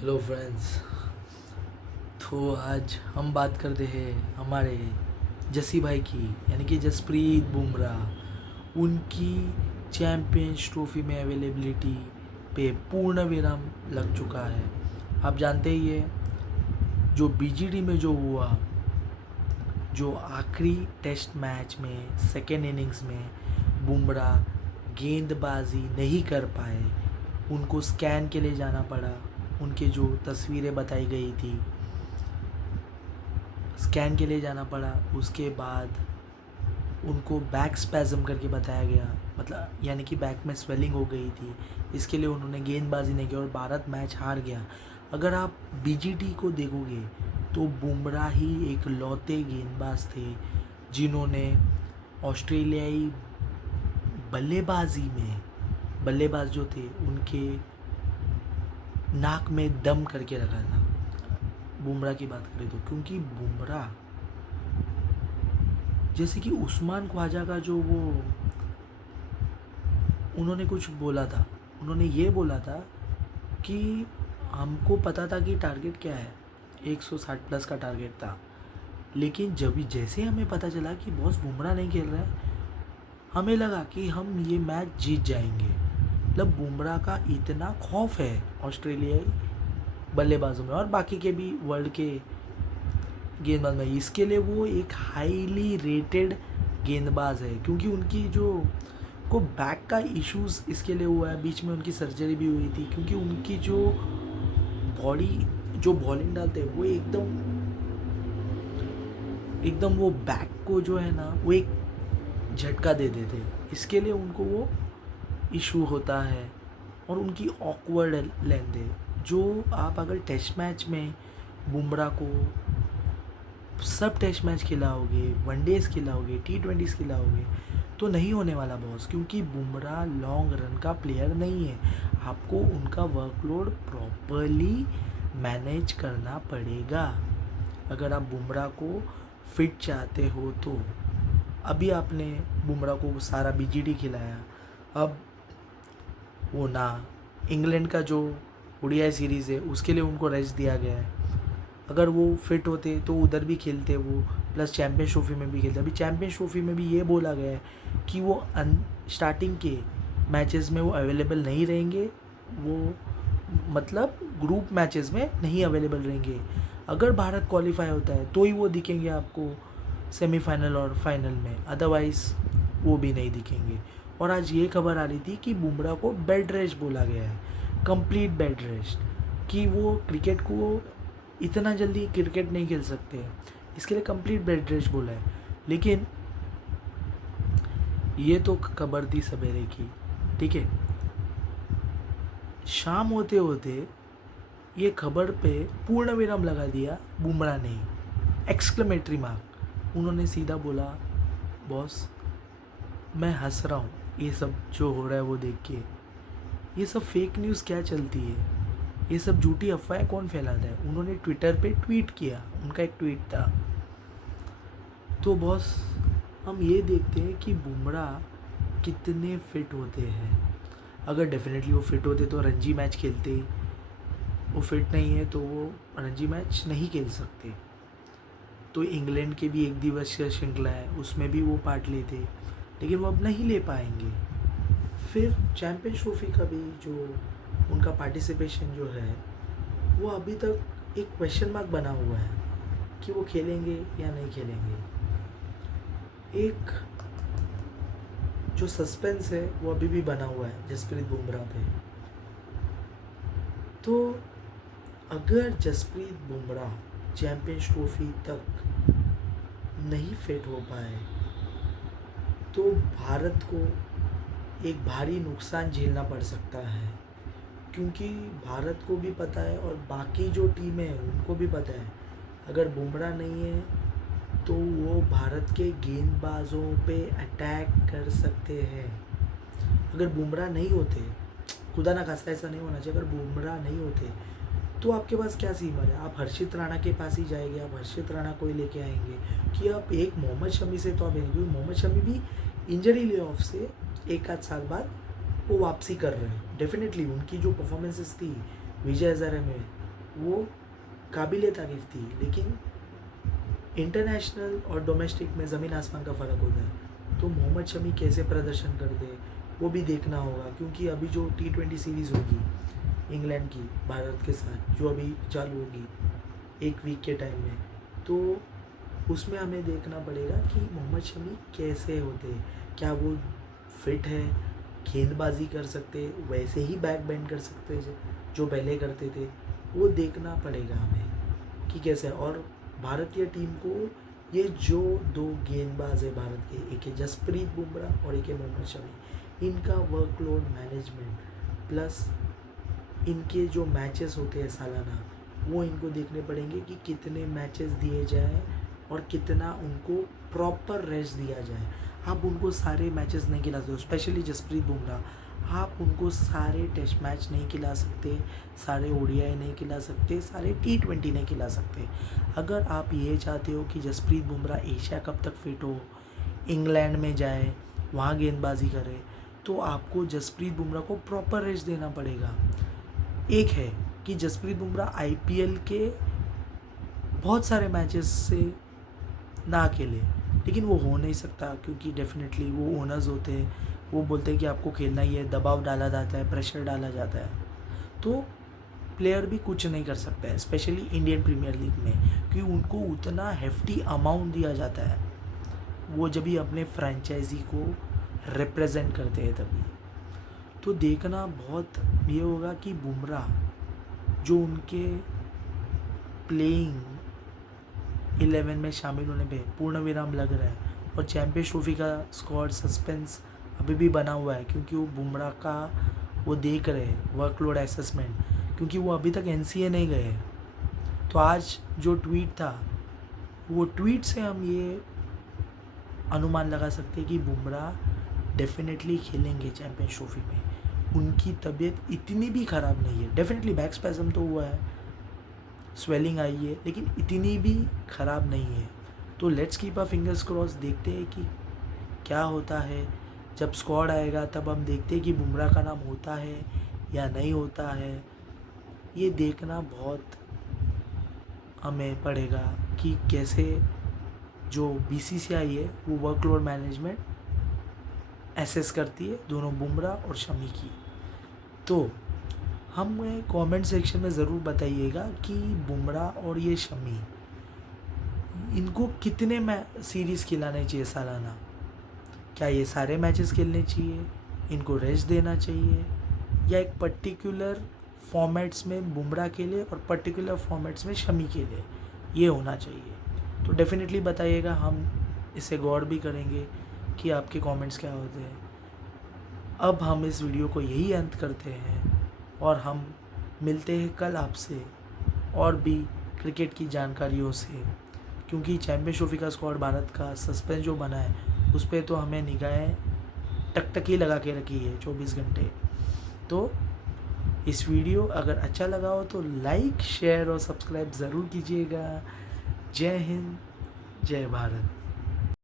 Hello friends. तो आज हम बात करते हैं हमारे जसी भाई की, यानी कि जसप्रीत बुमराह। उनकी चैम्पियंस ट्रॉफी में अवेलेबिलिटी पे पूर्ण विराम लग चुका है। आप जानते ही है जो बीजीडी में जो हुआ, जो आखिरी टेस्ट मैच में सेकेंड इनिंग्स में बुमराह गेंदबाजी नहीं कर पाए, उनको स्कैन के लिए जाना पड़ा। उनके जो तस्वीरें बताई गई थी, स्कैन के लिए जाना पड़ा। उसके बाद उनको बैक स्पैज़म करके बताया गया, मतलब यानी कि बैक में स्वेलिंग हो गई थी। इसके लिए उन्होंने गेंदबाजी नहीं की और भारत मैच हार गया। अगर आप बीजीटी को देखोगे तो बुमराह ही एक लौते गेंदबाज थे जिन्होंने ऑस्ट्रेलियाई बल्लेबाज जो थे उनके नाक में दम करके रखा था। बुमराह की बात करें तो, क्योंकि बुमराह जैसे कि उस्मान ख्वाजा का जो वो उन्होंने कुछ बोला था, उन्होंने ये बोला था कि हमको पता था कि टारगेट क्या है, 160 प्लस का टारगेट था, लेकिन जब जैसे हमें पता चला कि बॉस बुमराह नहीं खेल रहा है, हमें लगा कि हम ये मैच जीत जाएंगे। मतलब बुमराह का इतना खौफ है ऑस्ट्रेलियाई बल्लेबाजों में और बाकी के भी वर्ल्ड के गेंदबाज में, इसके लिए वो एक हाईली रेटेड गेंदबाज है। क्योंकि उनकी जो को बैक का इश्यूज इसके लिए हुआ है, बीच में उनकी सर्जरी भी हुई थी, क्योंकि उनकी जो बॉडी जो बॉलिंग डालते हैं वो एकदम एकदम वो बैक को जो है ना वो एक झटका दे देते, इसके लिए उनको वो इशू होता है। और उनकी ऑकवर्ड लेंथ है, जो आप अगर टेस्ट मैच में बुमराह को सब टेस्ट मैच खिलाओगे, वनडेज खिलाओगे, T20s खिलाओगे, तो नहीं होने वाला बॉस। क्योंकि बुमराह लॉन्ग रन का प्लेयर नहीं है। आपको उनका वर्कलोड प्रॉपरली मैनेज करना पड़ेगा अगर आप बुमराह को फिट चाहते हो तो। अभी आपने बुमराह को सारा बीजीडी खिलाया, अब वो ना इंग्लैंड का जो ओडीआई सीरीज़ है उसके लिए उनको रेस्ट दिया गया है। अगर वो फिट होते तो उधर भी खेलते वो, प्लस चैम्पियंस ट्रॉफी में भी खेलते। अभी चैम्पियंस ट्रॉफी में भी ये बोला गया है कि वो स्टार्टिंग के मैचेस में वो अवेलेबल नहीं रहेंगे, वो मतलब ग्रुप मैचेस में नहीं अवेलेबल रहेंगे। अगर भारत क्वालिफाई होता है तो ही वो दिखेंगे आपको सेमीफाइनल और फाइनल में, अदरवाइज़ वो भी नहीं दिखेंगे। और आज ये खबर आ रही थी कि बुमराह को बेड रेस्ट बोला गया है, कंप्लीट बेड रेस्ट, कि वो क्रिकेट को इतना जल्दी क्रिकेट नहीं खेल सकते, इसके लिए कंप्लीट बेड रेस्ट बोला है। लेकिन ये तो खबर थी सवेरे की, ठीक है। शाम होते होते ये खबर पे पूर्ण विराम लगा दिया बुमराह ने, एक्सक्लेमेटरी मार्क। उन्होंने सीधा बोला, बॉस मैं हंस रहा हूँ ये सब जो हो रहा है वो देख के। ये सब फेक न्यूज़ क्या चलती है, ये सब झूठी अफवाहें कौन फैलाता है। उन्होंने ट्विटर पे ट्वीट किया, उनका एक ट्वीट था। तो बॉस हम ये देखते हैं कि बुमराह कितने फिट होते हैं। अगर डेफिनेटली वो फिट होते तो रणजी मैच खेलते, वो फिट नहीं है तो वो रणजी मैच नहीं खेल सकते। तो इंग्लैंड के भी एक दिवसीय श्रृंखला है, उसमें भी वो पार्ट लेते, लेकिन वो अब नहीं ले पाएंगे। फिर चैम्पियंस ट्रॉफी का भी जो उनका पार्टिसिपेशन जो है वो अभी तक एक क्वेश्चन मार्क बना हुआ है कि वो खेलेंगे या नहीं खेलेंगे। एक जो सस्पेंस है वो अभी भी बना हुआ है जसप्रीत बुमराह पे। तो अगर जसप्रीत बुमराह चैम्पियंस ट्रॉफी तक नहीं फिट हो पाए तो भारत को एक भारी नुकसान झेलना पड़ सकता है। क्योंकि भारत को भी पता है और बाकी जो टीमें हैं उनको भी पता है, अगर बुमराह नहीं है तो वो भारत के गेंदबाजों पे अटैक कर सकते हैं। अगर बुमराह नहीं होते, खुदा ना खास्ता ऐसा नहीं होना चाहिए, अगर बुमराह नहीं होते तो आपके पास क्या सीमा है। आप हर्षित राणा के पास ही जाएंगे, आप हर्षित राणा को ही लेके आएंगे कि आप एक मोहम्मद शमी से तो आप क्योंकि मोहम्मद शमी भी इंजरी ले ऑफ से एक आध साल बाद वो वापसी कर रहे हैं। डेफिनेटली उनकी जो परफॉर्मेंसेस थी विजय हज़ारे में वो काबिल तारीफ़ थी, लेकिन इंटरनेशनल और डोमेस्टिक में ज़मीन आसमान का फ़र्क होता है। तो मोहम्मद शमी कैसे प्रदर्शन करते हैं वो भी देखना होगा, क्योंकि अभी जो T20 सीरीज़ होगी इंग्लैंड की भारत के साथ, जो अभी चालू होगी 1 वीक के टाइम में, तो उसमें हमें देखना पड़ेगा कि मोहम्मद शमी कैसे होते हैं, क्या वो फिट है, गेंदबाजी कर सकते, वैसे ही बैक बेंड कर सकते जो पहले करते थे, वो देखना पड़ेगा हमें कि कैसे। और भारतीय टीम को ये जो 2 गेंदबाज है भारत के, एक है जसप्रीत बुमराह और एक है मोहम्मद शमी, इनका वर्कलोड मैनेजमेंट प्लस इनके जो मैचेस होते हैं सालाना, वो इनको देखने पड़ेंगे कि कितने मैचेस दिए जाए और कितना उनको प्रॉपर रेस्ट दिया जाए। आप उनको सारे मैचेस नहीं खिला सकते, स्पेशली जसप्रीत बुमराह, आप उनको सारे टेस्ट मैच नहीं खिला सकते, सारे ओडीआई नहीं खिला सकते, सारे T20 नहीं खिला सकते। अगर आप ये चाहते हो कि जसप्रीत बुमराह एशिया कप तक फिट हो, इंग्लैंड में जाए, वहाँ गेंदबाजी करे, तो आपको जसप्रीत बुमराह को प्रॉपर रेस्ट देना पड़ेगा। एक है कि जसप्रीत बुमराह IPL के बहुत सारे मैचेस से ना खेले, लेकिन वो हो नहीं सकता, क्योंकि डेफिनेटली वो ओनर्स होते हैं, वो बोलते हैं कि आपको खेलना ही है, दबाव डाला जाता है, प्रेशर डाला जाता है, तो प्लेयर भी कुछ नहीं कर सकता है, स्पेशली इंडियन प्रीमियर लीग में, क्योंकि उनको उतना हेफ्टी अमाउंट दिया जाता है, वो जब भी अपने फ्रेंचाइजी को रिप्रेजेंट करते हैं तभी। तो देखना बहुत ये होगा कि बुमराह जो उनके प्लेइंग 11 में शामिल होने पे पूर्ण विराम लग रहा है, और चैंपियंस ट्रॉफी का स्क्वाड सस्पेंस अभी भी बना हुआ है, क्योंकि वो बुमराह का वो देख रहे हैं वर्कलोड असेसमेंट, क्योंकि वो अभी तक NCA नहीं गए। तो आज जो ट्वीट था, वो ट्वीट से हम ये अनुमान लगा सकते हैं कि बुमराह डेफिनेटली खेलेंगे चैंपियंस ट्रॉफी में। उनकी तबीयत इतनी भी ख़राब नहीं है, डेफिनेटली बैक स्पैज़म तो हुआ है, स्वेलिंग आई है, लेकिन इतनी भी ख़राब नहीं है। तो let's keep a fingers cross, देखते हैं कि क्या होता है। जब स्क्वाड आएगा तब हम देखते हैं कि बुमराह का नाम होता है या नहीं होता है। ये देखना बहुत हमें पड़ेगा कि कैसे जो BCCI है वो वर्कलोड मैनेजमेंट एसेस करती है दोनों बुमराह और शमी की। तो हमें कमेंट सेक्शन में ज़रूर बताइएगा कि बुमराह और ये शमी, इनको कितने सीरीज़ खिलाने चाहिए सालाना, क्या ये सारे मैचेस खेलने चाहिए, इनको रेस्ट देना चाहिए, या एक पर्टिकुलर फॉर्मेट्स में बुमराह खेले और पर्टिकुलर फॉर्मेट्स में शमी खेले, ये होना चाहिए। तो डेफिनेटली बताइएगा, हम इसे गौर भी करेंगे कि आपके कमेंट्स क्या होते हैं। अब हम इस वीडियो को यही अंत करते हैं, और हम मिलते हैं कल आपसे और भी क्रिकेट की जानकारियों से, क्योंकि चैंपियंस ट्रॉफी का स्क्वाड भारत का सस्पेंस जो बना है, उस पर तो हमें निगाहें टकटकी लगा के रखी है 24 घंटे। तो इस वीडियो अगर अच्छा लगा हो तो लाइक, शेयर और सब्सक्राइब ज़रूर कीजिएगा। जय हिंद, जय भारत।